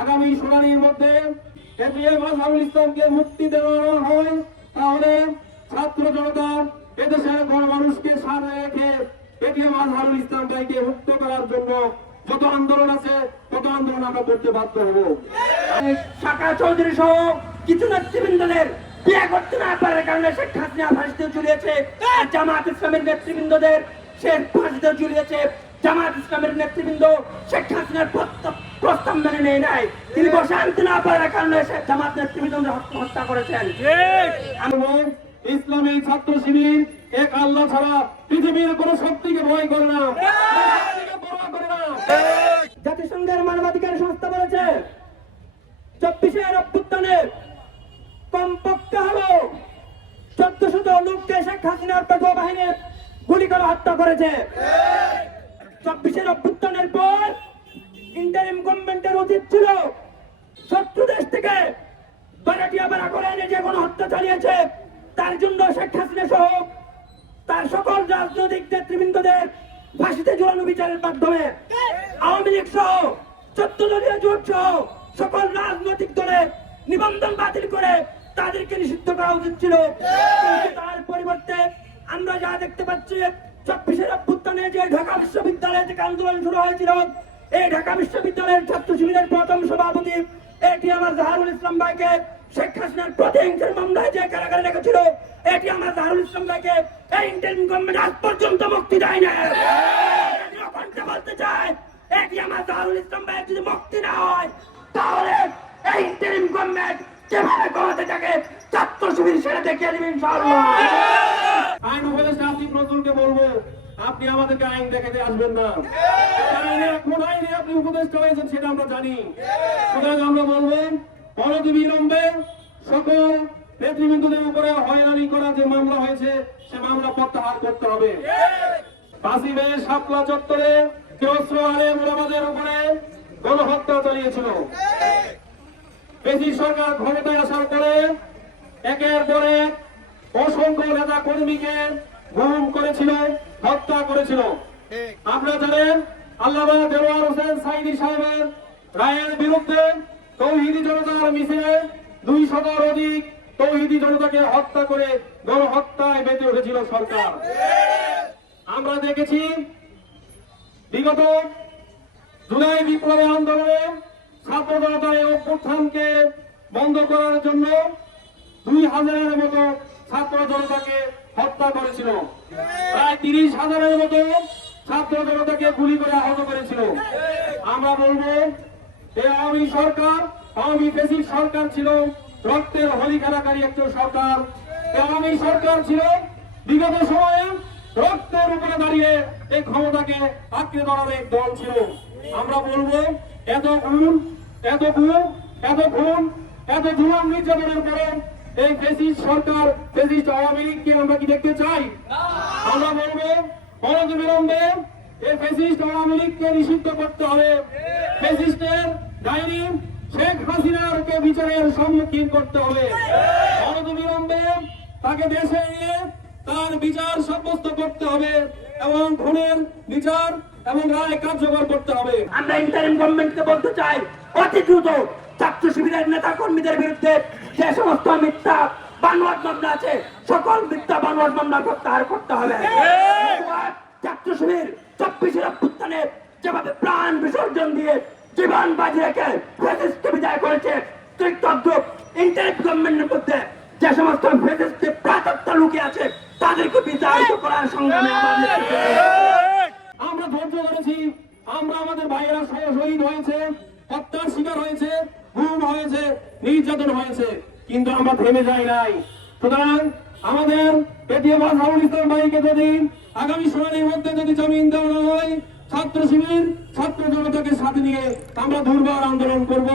আগামী শুনানির মধ্যে ইসলামকে মুক্তি দেওয়া হয়, তাহলে ছাত্র জনতা এদেশের গণমানুষকে সামনে রেখে এটিএম আজহারুল ইসলাম ভাইকে মুক্ত করার জন্য যত আন্দোলন আছে, তত আন্দোলন আমরা করতে বাধ্য হব। শাখা চৌধুরী সহ কিছু নেতৃবৃন্দদের বিয়ে করতে না পারার কারণে শেখ হাসিনা ফাঁসিতে ঝুলিয়েছে জামাত ইসলামের নেতৃবৃন্দদের সে ফাঁসিতে ঝুলিয়েছে। জামাত ইসলামের নেতৃবৃন্দ শেখ হাসিনার মেনে নেয় নাই। তিনি বসে আনতে না পারার কারণে জামাত নেতৃবৃন্দ হত্যা করেছেন। ইসলামী ছাত্র শিবির এক আল্লাহ ছাড়া পৃথিবীর কোন শক্তিকে ভয় করে না। জাতিসংঘের মানবাধিকার সংস্থা বলেছে চব্বিশের অভ্যুত্থানে কমপক্ষে হলো চোদ্দ শত লোককে শেখ হাসিনার পেটুয়া বাহিনী গুলি করে হত্যা করেছে। চব্বিশের অভ্যুত্থানের পর ইন্টারিম গভর্নমেন্টের উচিত ছিল। শত্রু দেশ থেকে বারাটিয়া বাড়া করে এনে যে কোনো হত্যা চালিয়েছে, তার জন্য শেখ হাসিনা সহ তার সকল রাজনৈতিক নেতৃবৃন্দদের ফাঁসিতে ঝুলানো বিচারের মাধ্যমে আওয়ামী লীগ সহ চোদ্দ দলীয় জোট সহ সকল রাজনৈতিক দলে নিবন্ধন বাতিল করে তাদেরকে নিষিদ্ধ করা উচিত ছিল। তার পরিবর্তে আমরা যা দেখতে পাচ্ছি, চব্বিশের অভ্যুত্থানে যে ঢাকা বিশ্ববিদ্যালয় থেকে আন্দোলন শুরু হয়েছিল এই ঢাকা বিশ্ববিদ্যালয়ের ছাত্র শিবিরের প্রথম সভাপতি এটি আমার জাহারুল ইসলাম ভাইকে, শেখ হাসিনার প্রতিহিংসার মামলায় যে কারাগারে রেখেছিল, এটি আমার জাহারুল ইসলাম ভাইকে এই ইন্টারিম গভর্নমেন্ট আজ পর্যন্ত মুক্তি দেয় না বলতে চায়, এটি আমার জাহারুল ইসলাম যদি মুক্তি না হয়, তাহলে এই ইন্টারিম গভর্নমেন্ট যেভাবে ক্ষমতা থাকে, ছাত্র শিবির সেটা দেখিয়ে দেবেন ইনশাআল্লাহ। আইন উপদেষ্টা আসিফ নজরুলকে বলব আপনি আমাদেরকে আইন দেখাতে আসবেন না। কোন আইনে আপনি উপদেষ্টা হয়েছেন, সেটা আমরা জানি। সুতরাং আমরা সকল নেতৃবৃন্দদের উপরে হয়রানি করা যে মামলা হয়েছে, সে মামলা প্রত্যাহার করতে হবে। কাশিমে শাপলা চত্বরে উপরে গণহত্যা চালিয়েছিল। বেশি সরকার ক্ষমতায় আসার পরে একের পর অসংখ্য নেতা কর্মীকে গুম করেছিল হত্যা করেছিল। আপনারা জানেন আল্লামা হোসেন সাইদি সাহেবের রায়ের বিরুদ্ধে তৌহিদি জনতার মিছিলে দুই শতার অধিক তৌহিদি জনতাকে হত্যা করে গণহত্যায় বেঁচে উঠেছিল সরকার। আমরা দেখেছি বিগত জুলাই বিপ্লবী আন্দোলনে ছাত্র জনতার অভ্যুত্থানকে বন্ধ করার জন্য দুই হাজারের মতো ছাত্র জনতাকে হত্যা করেছিল। প্রায় তিরিশ হাজারের মতো ছাত্র জনতাকে গুলি করে আহত করেছিল। আমরা বলব এই আওয়ামী সরকার, আওয়ামী ফেসির সরকার ছিল, রক্তের হোলি খেলাকারী একটা সরকার। আওয়ামী সরকার ছিল, বিগত সময়ে রক্তের উপরে দাঁড়িয়ে এই ক্ষমতাকে আঁকড়ে ধরার এক দল ছিল। আমরা বলব, এত খুন এত খুন এত খুন এত জুলুম নির্যাতনের পরে এই ফেসিস্ট সরকার ফেসিস্ট আওয়ামী লীগকে আমরা কি দেখতে চাই? আমরা বলব অনতি বিলম্বে এই ফেসিস্ট আওয়ামী লীগকে নিষিদ্ধ করতে হবে। ফেসিস্টের ডাইনি শেখ হাসিনারকে বিচারের সম্মুখীন করতে হবে। অনতি বিলম্বে তাকে দেশে নিয়ে তার বিচার সাব্যস্ত করতে হবে এবং খুনের বিচার এবং রায় কার্যকর করতে হবে। আমরা ইন্টারিম গভর্নমেন্টকে বলতে চাই অতি দ্রুত ছাত্র শিবিরের নেতা কর্মীদের বিরুদ্ধে যে সমস্ত মিথ্যা বানোয়াট মামলা আছে, সকল মিথ্যা বানোয়াট মামলা প্রত্যাহার করতে হবে। ছাত্র শিবির চব্বিশের অভ্যুত্থানে যেভাবে প্রাণ বিসর্জন দিয়ে জীবন বাজি রেখে ফেসিস্টকে বিদায় করেছে ঠিক তদ্রুপ গভর্নমেন্টের মধ্যে যে সমস্ত ফেসিস্টে প্রাতত্ব লুকিয়ে আছে, তাদেরকে বিতাড়িত করার সংগ্রামে আমরা ধৈর্য ধরেছি, আমরা আমাদের ভাইয়েরা শহীদ হয়েছে, হত্যার শিকার হয়েছে হয়েছে, নির্যাতন হয়েছে, কিন্তু আমরা থেমে যাই নাই। সুতরাং আমাদের পেটিএম ভাইকে যদি আগামী শুনানির মধ্যে যদি জমিন দেওয়া হয়, ছাত্র শিবির, ছাত্র জনতাকে সাথে নিয়ে আমরা দুর্বার আন্দোলন করব।